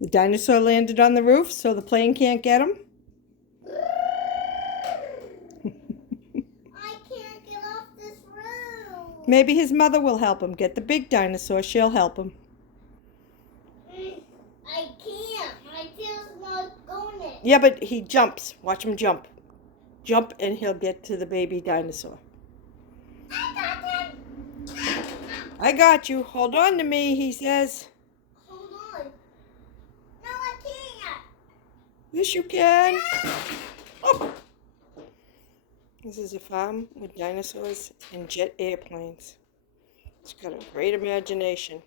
The dinosaur landed on the roof so the plane can't get him? I can't get off this roof. Maybe his mother will help him. Get the big dinosaur. She'll help him. I can't. My tail's not going in. Yeah, but he jumps. Watch him jump. Jump and he'll get to the baby dinosaur. I got him. I got you. Hold on to me, he says. Hold on. No, I can't. Yes, you can. Oh. This is a farm with dinosaurs and jet airplanes. It's got a great imagination.